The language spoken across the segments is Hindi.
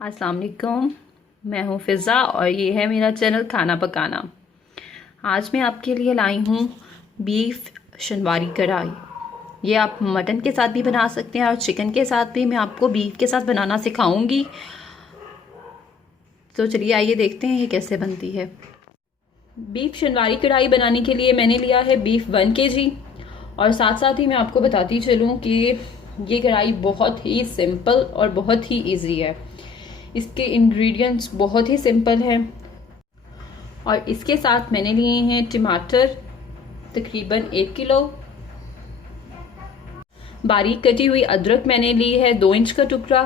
अस्सलाम वालेकुम। मैं हूँ फ़िज़ा और ये है मेरा चैनल खाना पकाना। आज मैं आपके लिए लाई हूँ बीफ शनवारी कढ़ाई। ये आप मटन के साथ भी बना सकते हैं और चिकन के साथ भी। मैं आपको बीफ के साथ बनाना सिखाऊंगी। तो चलिए आइए देखते हैं ये कैसे बनती है। बीफ शनवारी कढ़ाई बनाने के लिए मैंने लिया है बीफ 1 kg। और साथ साथ ही मैं आपको बताती चलूँ कि ये कढ़ाई बहुत ही सिंपल और बहुत ही ईजी है। इसके इंग्रेडिएंट्स बहुत ही सिंपल हैं। और इसके साथ मैंने लिए हैं टमाटर तकरीबन 1 किलो, बारीक कटी हुई अदरक मैंने ली है 2 इंच का टुकड़ा,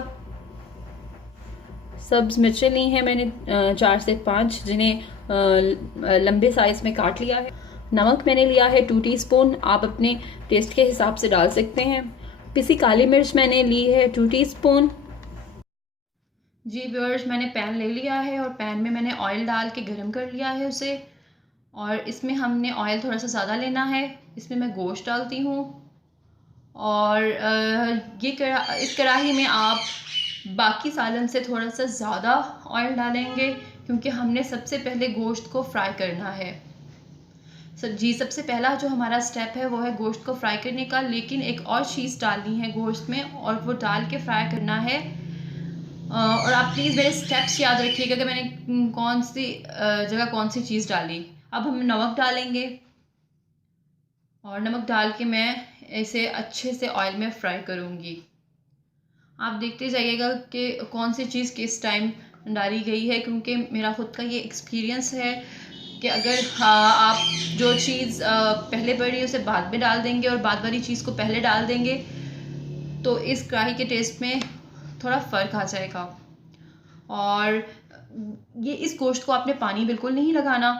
सब्ज मिर्चें ली हैं मैंने 4 से 5 जिन्हें लंबे साइज में काट लिया है। नमक मैंने लिया है 2 टीस्पून, आप अपने टेस्ट के हिसाब से डाल सकते हैं। पिसी काली मिर्च मैंने ली है 2 टीस्पून। जी व्यूअर्स, मैंने पैन ले लिया है और पैन में मैंने ऑयल डाल के गरम कर लिया है उसे। और इसमें हमने ऑयल थोड़ा सा ज़्यादा लेना है। इसमें मैं गोश्त डालती हूँ और इस कढ़ाई में आप बाकी सालन से थोड़ा सा ज़्यादा ऑयल डालेंगे क्योंकि हमने सबसे पहले गोश्त को फ्राई करना है। सबसे पहला जो हमारा स्टेप है वो है गोश्त को फ्राई करने का, लेकिन एक और चीज़ डालनी है गोश्त में और वो डाल के फ्राई करना है। और आप प्लीज़ मेरे स्टेप्स याद रखिएगा कि मैंने कौन सी जगह कौन सी चीज़ डाली। अब हम नमक डालेंगे और नमक डाल के मैं इसे अच्छे से ऑयल में फ्राई करूँगी। आप देखते जाइएगा कि कौन सी चीज़ किस टाइम डाली गई है, क्योंकि मेरा खुद का ये एक्सपीरियंस है कि अगर आप जो चीज़ पहले पड़ रही है उसे बाद में डाल देंगे और बाद वाली चीज़ को पहले डाल देंगे तो इस कढ़ाई के टेस्ट में थोड़ा फ़र्क आ जाएगा। और ये इस गोश्त को आपने पानी बिल्कुल नहीं लगाना।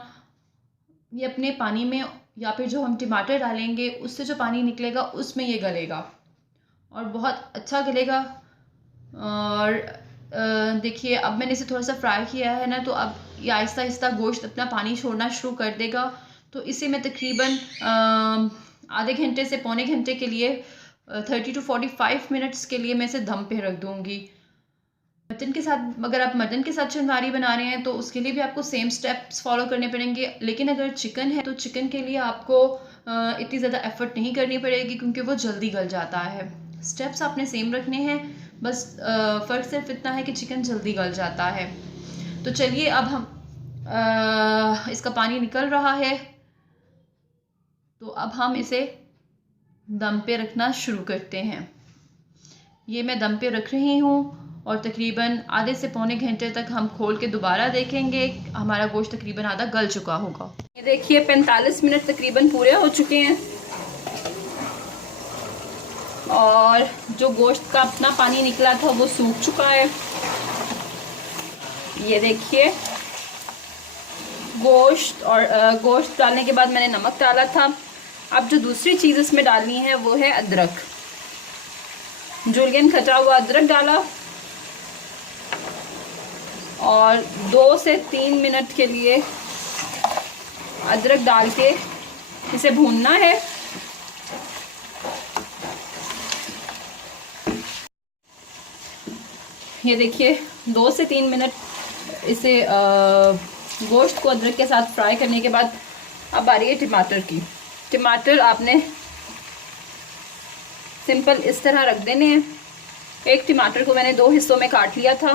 ये अपने पानी में या फिर जो हम टमाटर डालेंगे उससे जो पानी निकलेगा उसमें ये गलेगा और बहुत अच्छा गलेगा। और देखिए अब मैंने इसे थोड़ा सा फ्राई किया है ना, तो अब ये आहिस्ता आहिस्ता गोश्त अपना पानी छोड़ना शुरू कर देगा। तो इसे मैं तकरीबन आधे घंटे से पौने घंटे के लिए 30 to 45 मिनट्स के लिए मैं इसे दम पे रख दूँगी। मटन के साथ, अगर आप मटन के साथ शनवारी बना रहे हैं तो उसके लिए भी आपको सेम स्टेप्स फॉलो करने पड़ेंगे, लेकिन अगर चिकन है तो चिकन के लिए आपको इतनी ज़्यादा एफर्ट नहीं करनी पड़ेगी क्योंकि वो जल्दी गल जाता है। स्टेप्स आपने सेम रखने हैं, बस फ़र्क सिर्फ इतना है कि चिकन जल्दी गल जाता है। तो चलिए अब हम इसका पानी निकल रहा है तो अब हम इसे दम पे रखना शुरू करते हैं। ये मैं दम पे रख रही हूँ और तकरीबन आधे से पौने घंटे तक हम खोल के दोबारा देखेंगे। हमारा गोश्त तकरीबन आधा गल चुका होगा। ये देखिए 45 मिनट तकरीबन पूरे हो चुके हैं और जो गोश्त का अपना पानी निकला था वो सूख चुका है। ये देखिए गोश्त डालने के बाद मैंने नमक डाला था। अब जो दूसरी चीज़ इसमें डालनी है वो है अदरक। जुलियन कटा हुआ अदरक डाला और 2 से 3 मिनट के लिए अदरक डाल के इसे भूनना है। ये देखिए 2 से 3 मिनट इसे गोश्त को अदरक के साथ फ्राई करने के बाद अब बारी है टमाटर की। टमाटर आपने सिंपल इस तरह रख देने हैं। एक टमाटर को मैंने 2 हिस्सों में काट लिया था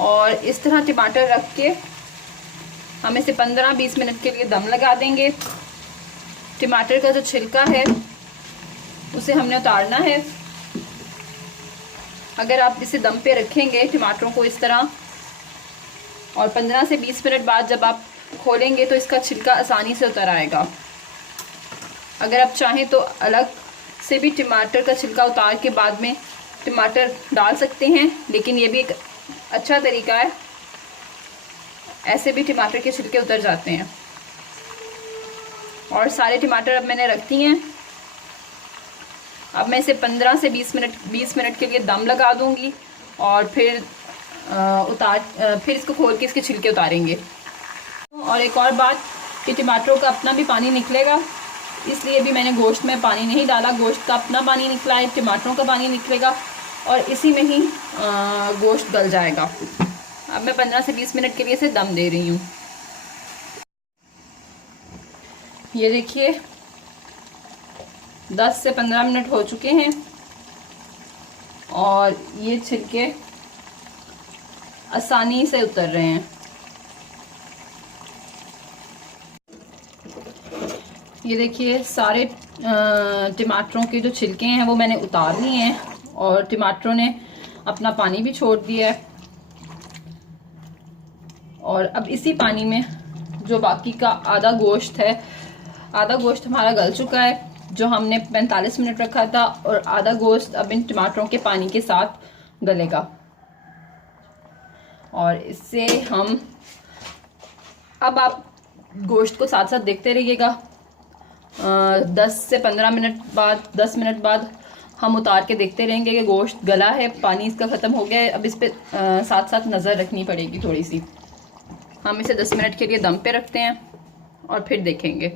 और इस तरह टमाटर रख के हम इसे 15-20 मिनट के लिए दम लगा देंगे। टमाटर का जो छिलका है उसे हमने उतारना है। अगर आप इसे दम पे रखेंगे टमाटरों को इस तरह और 15 से 20 मिनट बाद जब आप खोलेंगे तो इसका छिलका आसानी से उतर आएगा। अगर आप चाहें तो अलग से भी टमाटर का छिलका उतार के बाद में टमाटर डाल सकते हैं, लेकिन ये भी एक अच्छा तरीका है। ऐसे भी टमाटर के छिलके उतर जाते हैं। और सारे टमाटर अब मैंने रख दिए हैं। अब मैं इसे 15 से 20 मिनट के लिए दम लगा दूंगी और फिर फिर इसको खोल के इसके छिलके उतारेंगे। और एक और बात कि टमाटरों का अपना भी पानी निकलेगा, इसलिए भी मैंने गोश्त में पानी नहीं डाला। गोश्त का अपना पानी निकला है, टमाटरों का पानी निकलेगा। और इसी में ही गोश्त गल जाएगा। अब मैं 15 से 20 मिनट के लिए इसे दम दे रही हूँ। ये देखिए 10 से 15 मिनट हो चुके हैं और ये छिलके आसानी से उतर रहे हैं। ये देखिए सारे टमाटरों के जो छिलके हैं वो मैंने उतार लिए हैं और टमाटरों ने अपना पानी भी छोड़ दिया है। और अब इसी पानी में जो बाकी का आधा गोश्त है, आधा गोश्त हमारा गल चुका है जो हमने 45 मिनट रखा था, और आधा गोश्त अब इन टमाटरों के पानी के साथ गलेगा। और इससे हम अब आप गोश्त को साथ साथ देखते रहिएगा। 10 से 15 मिनट बाद, 10 मिनट बाद हम उतार के देखते रहेंगे कि गोश्त गला है, पानी इसका ख़त्म हो गया है। अब इस पे साथ साथ नज़र रखनी पड़ेगी थोड़ी सी। हम इसे 10 मिनट के लिए दम पे रखते हैं और फिर देखेंगे।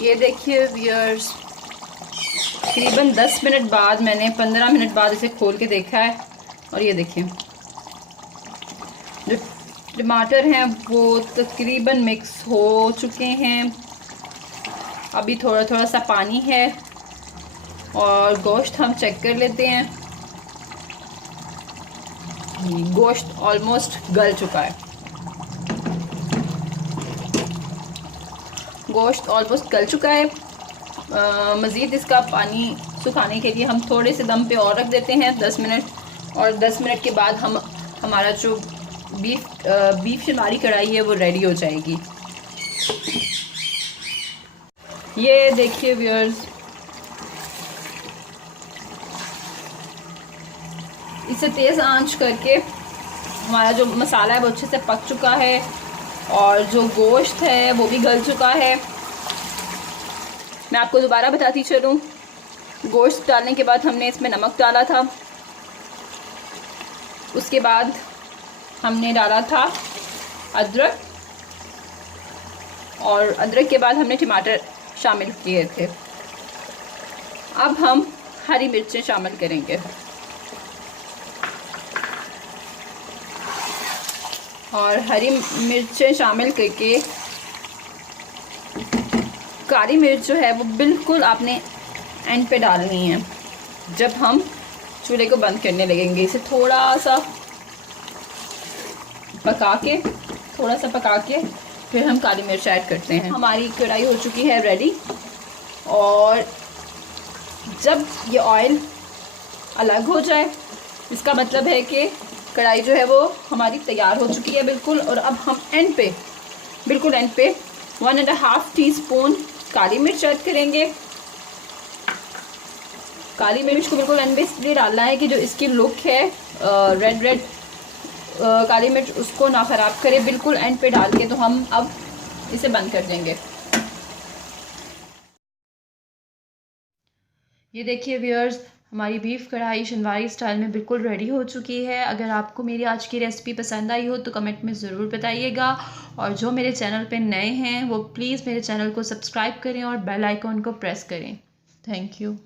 ये देखिए व्यूअर्स, तकरीबन 10 मिनट बाद मैंने 15 मिनट बाद इसे खोल के देखा है और ये देखिए जो टमाटर हैं वो तकरीबन मिक्स हो चुके हैं। अभी थोड़ा थोड़ा सा पानी है और गोश्त हम चेक कर लेते हैं। गोश्त ऑलमोस्ट गल चुका है। गोश्त ऑलमोस्ट गल चुका है। मज़ीद इसका पानी सुखाने के लिए हम थोड़े से दम पे और रख देते हैं 10 मिनट। और 10 मिनट के बाद हमारा जो बीफ शिमारी कढ़ाई है वो रेडी हो जाएगी। ये देखिए व्यूअर्स, इसे तेज़ आंच करके हमारा जो मसाला है वो अच्छे से पक चुका है और जो गोश्त है वो भी गल चुका है। मैं आपको दोबारा बताती चलूँ, गोश्त डालने के बाद हमने इसमें नमक डाला था, उसके बाद हमने डाला था अदरक, और अदरक के बाद हमने टमाटर शामिल किए थे। अब हम हरी मिर्चें शामिल करेंगे और हरी मिर्चें शामिल करके काली मिर्च जो है वो बिल्कुल आपने एंड पे डालनी है जब हम चूल्हे को बंद करने लगेंगे। इसे थोड़ा सा पका के फिर हम काली मिर्च ऐड करते हैं। हमारी कढ़ाई हो चुकी है रेडी, और जब ये ऑयल अलग हो जाए इसका मतलब है कि कढ़ाई जो है वो हमारी तैयार हो चुकी है बिल्कुल। और अब हम बिल्कुल एंड पे 1.5 टीस्पून काली मिर्च ऐड करेंगे। काली मिर्च को बिल्कुल एंड पे इसलिए डालना है कि जो इसकी लुक है रेड काली मिर्च उसको ना ख़राब करे। बिल्कुल एंड पे डाल के तो हम अब इसे बंद कर देंगे। ये देखिए व्यूअर्स, हमारी बीफ कढ़ाई शनवारी स्टाइल में बिल्कुल रेडी हो चुकी है। अगर आपको मेरी आज की रेसिपी पसंद आई हो तो कमेंट में ज़रूर बताइएगा, और जो मेरे चैनल पे नए हैं वो प्लीज़ मेरे चैनल को सब्सक्राइब करें और बेल आइकॉन को प्रेस करें। Thank you.